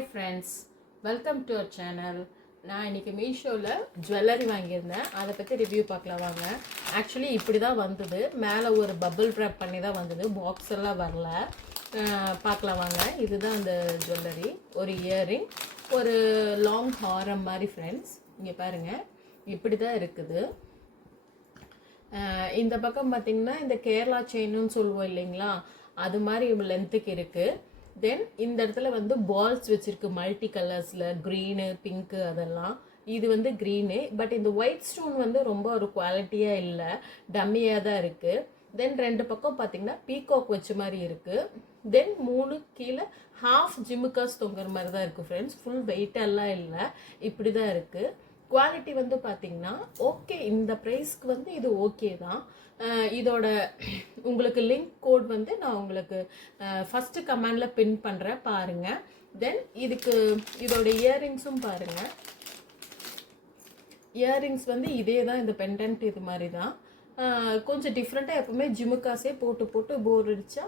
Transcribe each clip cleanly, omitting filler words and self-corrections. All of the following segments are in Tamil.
Hi friends, welcome to our channel. நான் இன்றைக்கி மீஷோவில் ஜுவல்லரி வாங்கியிருந்தேன். அதை பற்றி ரிவ்யூ பார்க்கலாம் வாங்க. ஆக்சுவலி இப்படி தான் வந்தது. மேலே ஒரு பபிள் ட்ராப் பண்ணி தான் வந்தது, பாக்ஸ் எல்லாம் வரல. பார்க்கலாம் வாங்க. இதுதான் அந்த ஜுவல்லரி. ஒரு இயரிங், ஒரு லாங் ஹாரம் மாதிரி ஃப்ரெண்ட்ஸ். இங்கே பாருங்கள், இப்படி தான் இருக்குது. இந்த பக்கம் பார்த்திங்கன்னா இந்த கேரளா செயின்னு சொல்லுவோம் இல்லைங்களா, அது மாதிரி லென்த்துக்கு இருக்குது. தென் இந்த இடத்துல வந்து பால்ஸ் வச்சுருக்கு மல்டி கலர்ஸில், க்ரீனு, பிங்க்கு, அதெல்லாம். இது வந்து க்ரீனு, பட் இந்த ஒயிட் ஸ்டோன் வந்து ரொம்ப ஒரு குவாலிட்டியாக இல்லை, டம்மியாக தான் இருக்குது. தென் ரெண்டு பக்கம் பார்த்திங்கன்னா பீகாக் வச்ச மாதிரி இருக்குது. தென் 3 கீழே ஹாஃப் ஜிமுக்காஸ் தொங்குற மாதிரி தான் இருக்குது ஃப்ரெண்ட்ஸ். ஃபுல் வெயிட்டெல்லாம் இல்லை, இப்படி தான் இருக்குது. குவாலிட்டி வந்து பார்த்திங்கன்னா ஓகே, இந்த ப்ரைஸ்க்கு வந்து இது ஓகே தான். இதோட உங்களுக்கு லிங்க் கோட் வந்து நான் உங்களுக்கு ஃபஸ்ட்டு கமெண்டில் பின் பண்ணுறேன், பாருங்கள். தென் இதோட இயரிங்ஸும் பாருங்கள். இயரிங்ஸ் வந்து இதே தான், இந்த பெண்டன்ட் இது மாதிரி தான். கொஞ்சம் டிஃப்ரெண்ட்டாக, எப்போவுமே ஜிமுக்காஸே போட்டு போட்டு போர் அடித்தா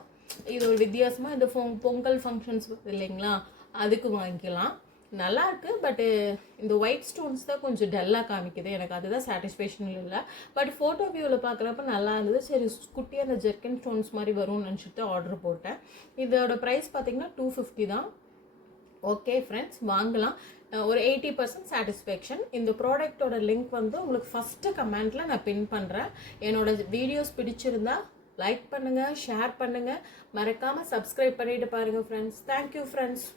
இது ஒரு வித்தியாசமாக இந்த பொங்கல் ஃபங்க்ஷன்ஸ் இல்லைங்களா, அதுக்கு வாங்கிக்கலாம். நல்லா இருக்குது. பட்டு இந்த ஒயிட் ஸ்டோன்ஸ் தான் கொஞ்சம் டல்லாக காமிக்குது, எனக்கு அதுதான் சாட்டிஸ்ஃபேக்ஷன் இல்லை. பட் ஃபோட்டோ வியூவில் பார்க்குறப்ப நல்லா இருந்தது. சரி, குட்டியாக அந்த ஜெர்கின் ஸ்டோன்ஸ் மாதிரி வரும்னு நினச்சிட்டு ஆர்டர் போட்டேன். இதோட ப்ரைஸ் பார்த்திங்கன்னா 250 தான். ஓகே ஃப்ரெண்ட்ஸ், வாங்கலாம். ஒரு 80% சாட்டிஸ்ஃபேக்ஷன். இந்த ப்ராடக்டோட லிங்க் வந்து உங்களுக்கு ஃபஸ்ட்டு கமெண்ட்டில் நான் பின் பண்ணுறேன். என்னோடய வீடியோஸ் பிடிச்சிருந்தா லைக் பண்ணுங்கள், ஷேர் பண்ணுங்கள், மறக்காமல் சப்ஸ்கிரைப் பண்ணிவிட்டு பாருங்கள் ஃப்ரெண்ட்ஸ். Thank you friends.